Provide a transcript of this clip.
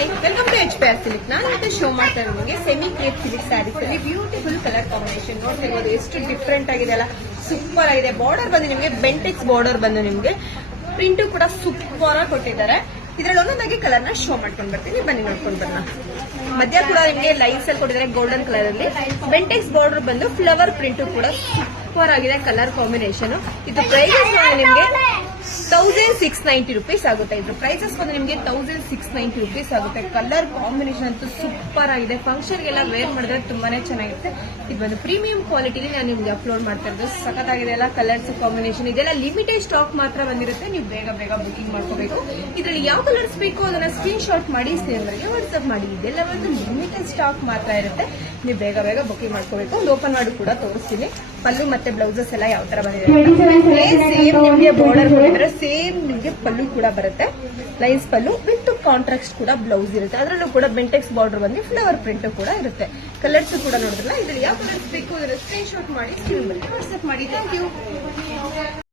Hi welcome to HPR silk. ನಾನು ಇವತ್ತು show ಮಾಡ್ತಾ ಇರೋದು ನಿಮಗೆ ಸೆಮಿ ಕ್ರೇಪ್ ಸಿಲ್ಕ್ ಸ್ಯಾರೀಸ್ ಅಲ್ಲಿ ಬ್ಯೂಟಿಫುಲ್ ಕಲರ್ ಕಾಂಬಿನೇಷನ್ ನೋಡ್ತಿರ್ಬೋದು. ಎಷ್ಟು ಡಿಫ್ರೆಂಟ್ ಆಗಿದೆ ಅಲ್ಲ, ಸೂಪರ್ ಆಗಿದೆ. ಬಾರ್ಡರ್ ಬಂದು ನಿಮಗೆ ಬೆಂಟೆಕ್ಸ್ ಬಾರ್ಡರ್ ಬಂದು ನಿಮಗೆ ಪ್ರಿಂಟು ಕೂಡ ಸೂಪರ್ ಆಗಿ ಕೊಟ್ಟಿದ್ದಾರೆ. ಇದ್ರಲ್ಲಿ ಒಂದೊಂದಾಗಿ ಕಲರ್ ನ ಶೋ ಮಾಡ್ಕೊಂಡು ಬರ್ತೀನಿ, ಬನ್ನಿ ನೋಡ್ಕೊಂಡು ಬರೋಣ. ಮಧ್ಯ ಕೂಡ ನಿಮಗೆ ಲೈನ್ಸ್ ಅಲ್ಲಿ ಕೊಟ್ಟಿದ್ದಾರೆ ಗೋಲ್ಡನ್ ಕಲರ್ ಅಲ್ಲಿ. ಬೆಂಟೆಕ್ಸ್ ಬಾರ್ಡರ್ ಬಂದು ಫ್ಲವರ್ ಪ್ರಿಂಟು ಕೂಡ ಸೂಪರ್ ಆಗಿದೆ ಕಲರ್ ಕಾಂಬಿನೇಷನ್. ಇದು ಪ್ರೈಸಸ್ ನಿಮಗೆ 1690 rupees ಆಗುತ್ತೆ. ಇದ್ರ ಪ್ರೈಸಸ್ ಬಂದು ನಿಮಗೆ 1690 rupees ಆಗುತ್ತೆ. ಕಲರ್ ಕಾಂಬಿನೇಷನ್ ಅಂತೂ ಸೂಪರ್ ಆಗಿದೆ. ಫಂಕ್ಷನ್ ಗೆಲ್ಲ ವೇರ್ ಮಾಡಿದ್ರೆ ತುಂಬಾನೇ ಚೆನ್ನಾಗಿರುತ್ತೆ. ಇದು ಬಂದು ಪ್ರೀಮಿಯಂ ಕ್ವಾಲಿಟಿಲಿ ನಾನು ನಿಮ್ಗೆ ಅಪ್ಲೋಡ್ ಮಾಡ್ತಾ ಇರೋದು. ಸಖತ್ತಾಗಿದೆ ಅಲ್ಲ ಕಲರ್ಸ್ ಕಾಂಬಿನೇಷನ್. ಇದೆಲ್ಲ ಲಿಮಿಟೆಡ್ ಸ್ಟಾಕ್ ಮಾತ್ರ ಬಂದಿರುತ್ತೆ. ನೀವು ಬೇಗ ಬೇಗ ಬುಕಿಂಗ್ ಮಾಡ್ಕೋಬೇಕು. ಇದರಲ್ಲಿ ಯಾವ ಕಲರ್ಸ್ ಬೇಕು ಅದನ್ನ ಸ್ಕ್ರೀನ್ ಶಾಟ್ ಮಾಡಿ ಸ್ನೇಹಿತರಿಗೆ ವಾಟ್ಸ್ಆಪ್ ಮಾಡಿ. ಇದೆಲ್ಲ ಒಂದು ಲಿಮಿಟೆಡ್ ಸ್ಟಾಕ್ ಮಾತ್ರ ಇರುತ್ತೆ. ನೀವು ಬೇಗ ಬೇಗ ಬುಕಿಂಗ್ ಮಾಡ್ಕೋಬೇಕು. ಒಂದು ಓಪನ್ ಮಾಡಿ ಕೂಡ ತೋರಿಸ್ತೀನಿ. ಪಲ್ಲು ಮತ್ತೆ ಬ್ಲೌಸಸ್ ಎಲ್ಲ ಯಾವ ತರ ಬಂದಿದೆ. ಸೇಮ್ ನಿಮಗೆ ಬಾರ್ಡರ್ ಕೊಟ್ಟಿದ್ರೆ ಸೇಮ್ ನಿಮಗೆ ಪಲ್ಲು ಕೂಡ ಬರುತ್ತೆ. ಲೈನ್ಸ್ ಪಲ್ಲು ವಿತ್ ಕಾಂಟ್ರಾಕ್ಟ್ ಕೂಡ ಬ್ಲೌಸ್ ಇರುತ್ತೆ. ಅದರಲ್ಲೂ ಕೂಡ ಬೆಂಟೆಕ್ಸ್ ಬಾರ್ಡರ್ ಬಂದು ಫ್ಲವರ್ ಪ್ರಿಂಟ್ ಕೂಡ ಇರುತ್ತೆ. ಕಲರ್ಸ್ ಕೂಡ ನೋಡಿದ್ರಲ್ಲ, ಇದ್ರಲ್ಲಿ ಯಾವ ಕಲರ್ಸ್ ಬೇಕು ಅದನ್ನ ಸ್ಕ್ರೀನ್ ಶಾಟ್ ಮಾಡಿ ಸ್ಕ್ರೀನ್ ಬಳಿ ವಾಟ್ಸ್ಆಪ್ ಮಾಡಿ. Thank you.